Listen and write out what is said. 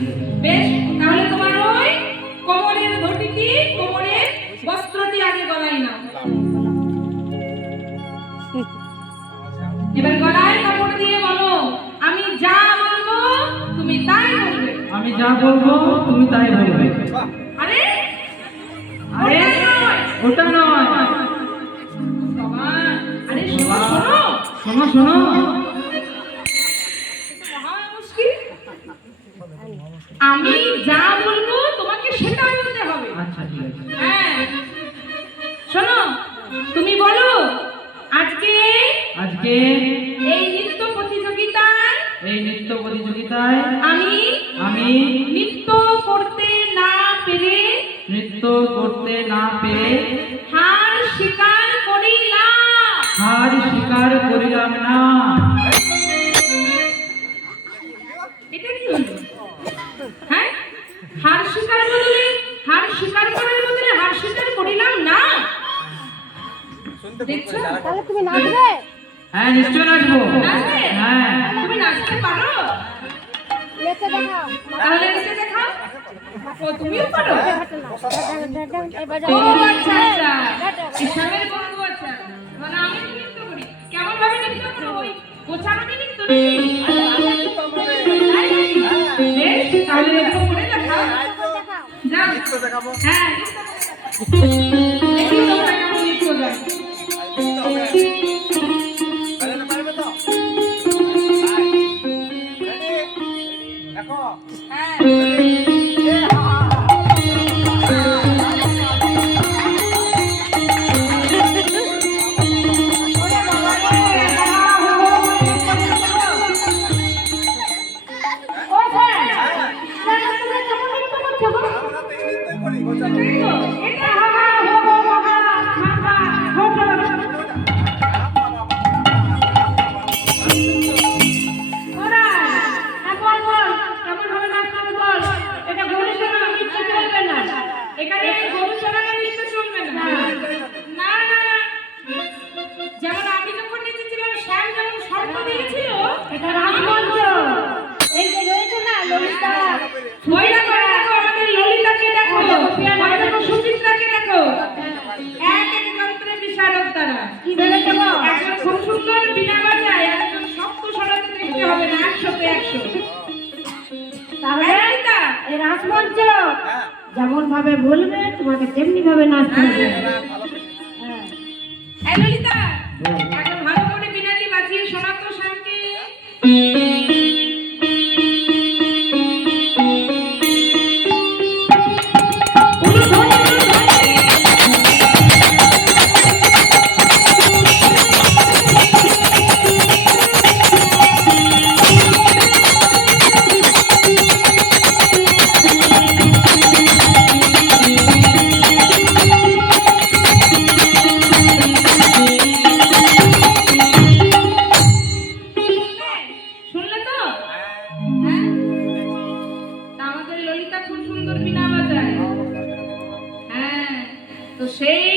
বেশ, তাহলে তোমার ওই কোমরের ধুতিটি, কোমরের বস্ত্রটি আগে গলায় নাও। এবার গলায় কাপড় দিয়ে বলো, আমি যা বলবো তুমি তাই বলবে। আমি যা বলবো তুমি তাই বলবে। আরে আরে ওটা নয় বাবা, আরে শোনো শোনো শোনো শোনো, মহা মুশকিল। আমি যা বলবো তোমাকে সেটা বলতে হবে। আচ্ছা ঠিক আছে। হ্যাঁ, শোনো, তুমি বলো আজকে আজকে এই নৃত্য প্রতিযোগিতায় আমি আমি নৃত্য করতে না পেরে নৃত্য করতে না পেরে হার স্বীকার করিলাম। হার স্বীকার করিলাম না। এটা কি হলো? হ্যাঁ, হার স্বীকার বদলে হার স্বীকার করার বদলে হার স্বীকার করিলাম না। দেখছো? তাহলে তুমি নাচবে? হ্যাঁ নিশ্চয় নাচবো। নাচবে? হ্যাঁ তুমি নাচতে পারো? নেচে দেখাও। তাহলে নিচে দেখাও। ও তুমিও পারো? এবার ও আচ্ছা আচ্ছা, ইসলামের বন্ধু আচ্ছা। মানে আমি নৃত্য করি। কেমন ভাবে নৃত্য করো? ওই গোছানো নৃত্য নাকি? বেশ, তাহলে নৃত্য করে দেখাও। যাও। হ্যাঁ, দেখি তোমরা কেমন নৃত্য জানো। এখানে গরু চড়ানো নৃত্য চলবে না। না না, যেমন আমি যখন নেচেছিলাম শ্যাম যেমন শর্ত দিয়েছিল, এটা রাজমঞ্চ। এই যে রয়েছে না ললিতা, ওই দেখো আমাদের ললিতাকে দেখো, ওই দেখো সুচিত্রাকে দেখো, এক এক যন্ত্রে বিশারদ তারা। কি ভেবেছে গো? একজন খুব সুন্দর বীণা বাজায়, আর একজন শক্ত স্বরাতে দেখতে হবে না 100 তে 100। তাহলে ললিতা, এই রাজমঞ্চ যেমন ভাবে বলবে তোমাকে তেমনি ভাবে নাচতে হবে। হ্যাঁ। এই ললিতা, একজন ভালো করে বীণাটি বাজিয়ে শোনাতো শ্যামকে। শুনলে তো? হ্যাঁ, তা আমাদের ললিতা খুব সুন্দর বীণা বাজায়। হ্যাঁ, তো সেই